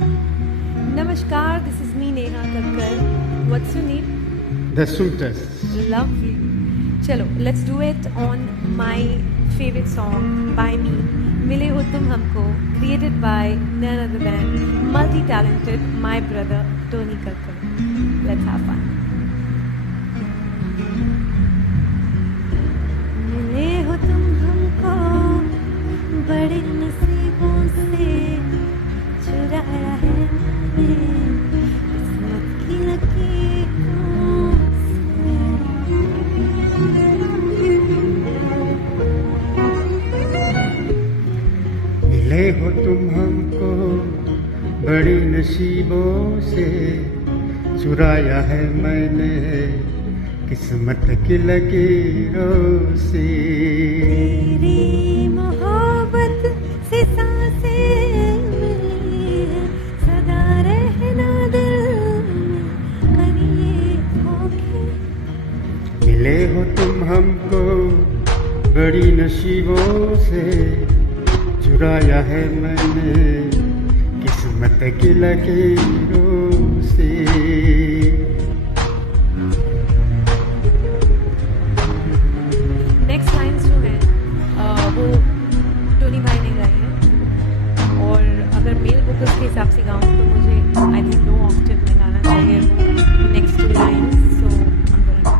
Namaskar, this is me Neha Kakkar. What's your name? The Sultas. Lovely. Chalo, let's do it on my favorite song by me, Mile Ho Tum Humko, created by none other than multi-talented my brother Tony Kakkar. Let's have fun. मिले हो तुम हमको बड़े नसीबों से चुराया है मैंने किस्मत की लकीरों से मिले हो तुम हमको बड़ी नसीबों से चुराया है मैंने किस्मत की लकीरों से तेरी मोहब्बत से सांसें मिली है सदा रहना दिल में करिए धोखे मिले हो तुम हमको बड़ी नसीबों से चुराया है मैंने किस्मत की लकीरों से नेक्स्ट लाइन्स जो है वो टोनी भाई ने गाई है और अगर मेल वोकल्स के हिसाब से गाऊँ तो मुझे आई थिंक नो ऑक्टेव में गाना चाहिए next two lines so I am going to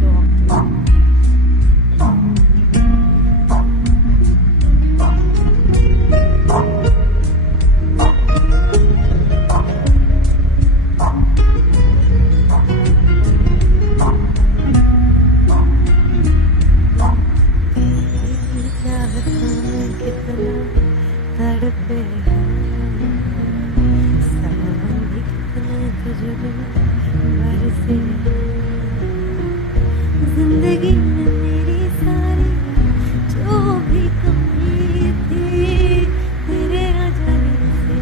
that low octave तड़पे सावन भी कितने तुझे बरसे जिंदगी में मेरी सारी जो भी कमी थी तेरे आ जाने से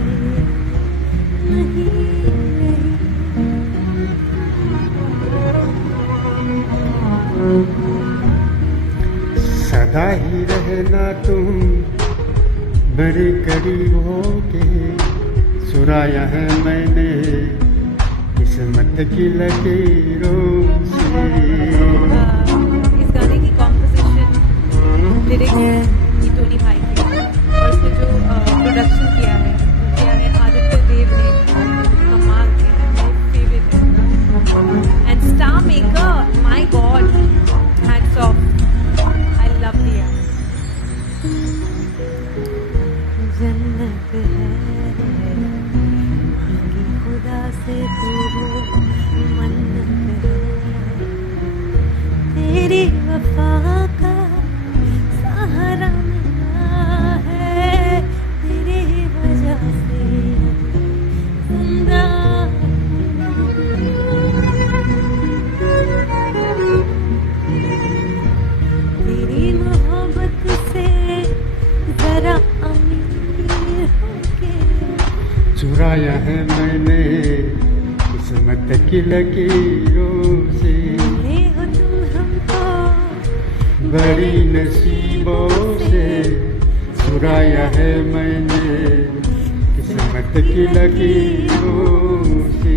नहीं सदा ही रहना तुम बड़े करीब होके चुराया है मैंने किस्मत की लकीरों से इस गाने की कॉम्पोजिशन लिरिक्स ये टोनी भाई की और इसमें जो प्रोडक्शन किया है वो किया है आदित्य देव ने कमाल के हैं माय फेवरेट है and star maker my God hats off I love दिया जन्नत है मांगी खुदा से तू मन्नत है तेरी वफा का सहारा मिला है तेरी वजह से जिंदा तेरी मोहब्बत से जरा अमीर होके चुराया है मैंने किस्मत की लकीरों से मिले हो तुम हमको बड़ी नसीबों से चुराया है मैंने किस्मत की लकीरों से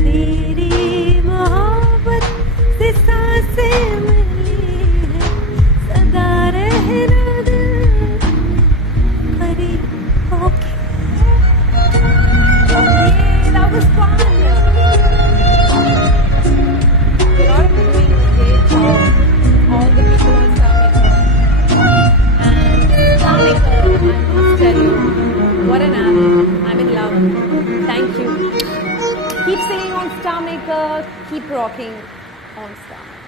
तेरी मोहब्बत से सांसें मिली है सदा रहना दिल करीब होके that was fun. You're doing a great job. All the people on Star and Star Maker, I must tell you, what an album. I'm in love. Thank you. Keep singing on Star Maker. Keep rocking on Star Maker.